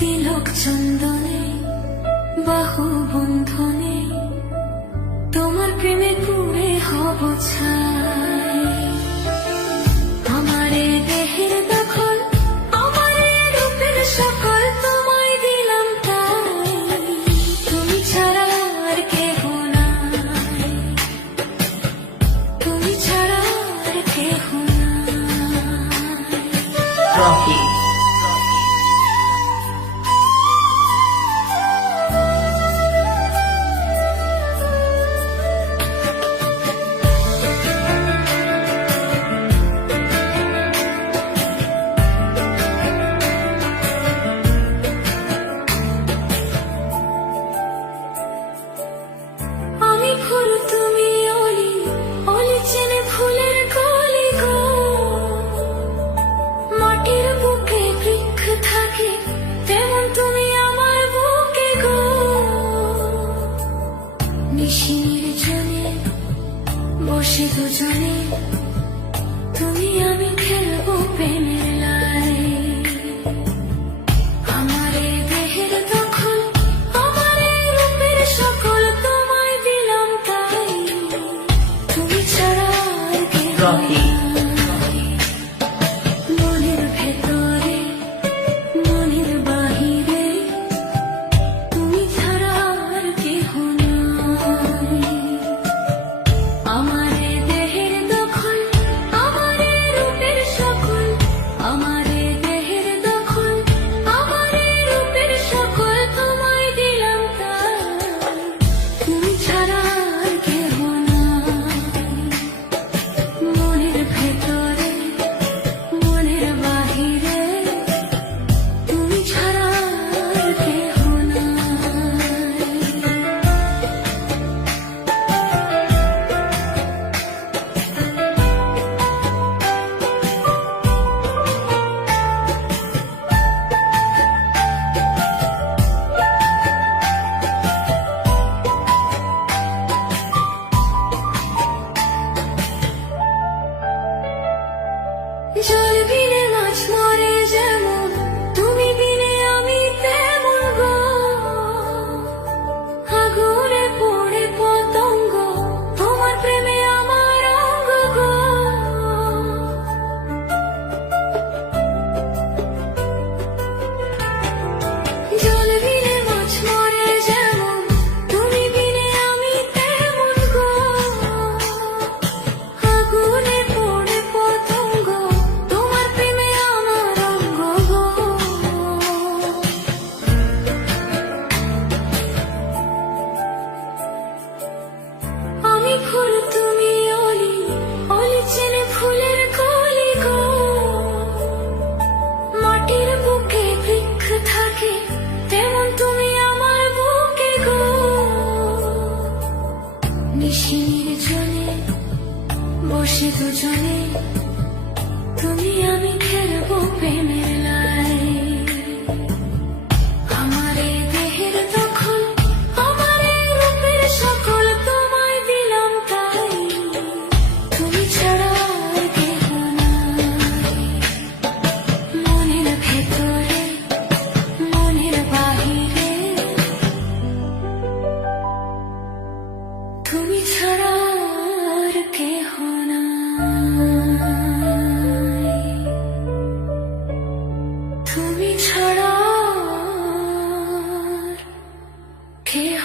তিলক চন্দনে বাহু বন্ধনে তোমার প্রেমে পুরে হব ছাই। আমারে দেহের দখল, আমারে রূপের সকল তোমায় দিলাম তাই। তুমি ছাড়া আর কেহ নাই, তুমি ছাড়া আর কেহ নাই। বসে দুজনে তুমি আমি খেলবো প্রেমের লাই। আমারে দেহের দখল, আমারে রূপের সকল তোমায় দিলাম তাই। তুমি ছাড়া আর কেহ নাই। মনের ভেতরে মনের বাহিরে তুমি ছাড়া আর কেহ নাই। আমারে দেহের দখল, আমারে রূপের সকল, আমারে দেহের দখল, আমারে রূপের সকল তোমায় দিলাম তাই। তুমি ছাড়া আর কেহ নাই। মনের ভেতরে মনের বাহিরে তুমি ছাড়া আর কেহ নাই। জল বিনে মাছ মরে যেমন, তুমি বিনে আমি তেমন গো। আগুনে পড়ে পতঙ্গ, তোমার প্রেমে আমার অঙ্গ গো। জল বিনে মাছ মরে যেমন, তুমি বিনে আমি তেমন গো। আগুনে পড়ে পতঙ্গ, তোমার প্রেমে আমার অঙ্গ গো। আমি ফুল তুমি অলি, অলি চেনে ফুলের কলি গো। মাটির বুকে বৃক্ষ থাকে, তেমন তুমি আমার বুকে গো। নিশির জলে বসে দুজনে তুমি আমি খেলবো প্রেমের লাই। আমারে দেহের দখল, আমারে রূপের সকল তোমায় দিলাম তাই। তুমি ছাড়া আর কেহ নাই। মনের ভেতরে মনের বাহিরে তুমি ছাড়া আর কেহ নাই। তুমি ছাড়া আর কেহ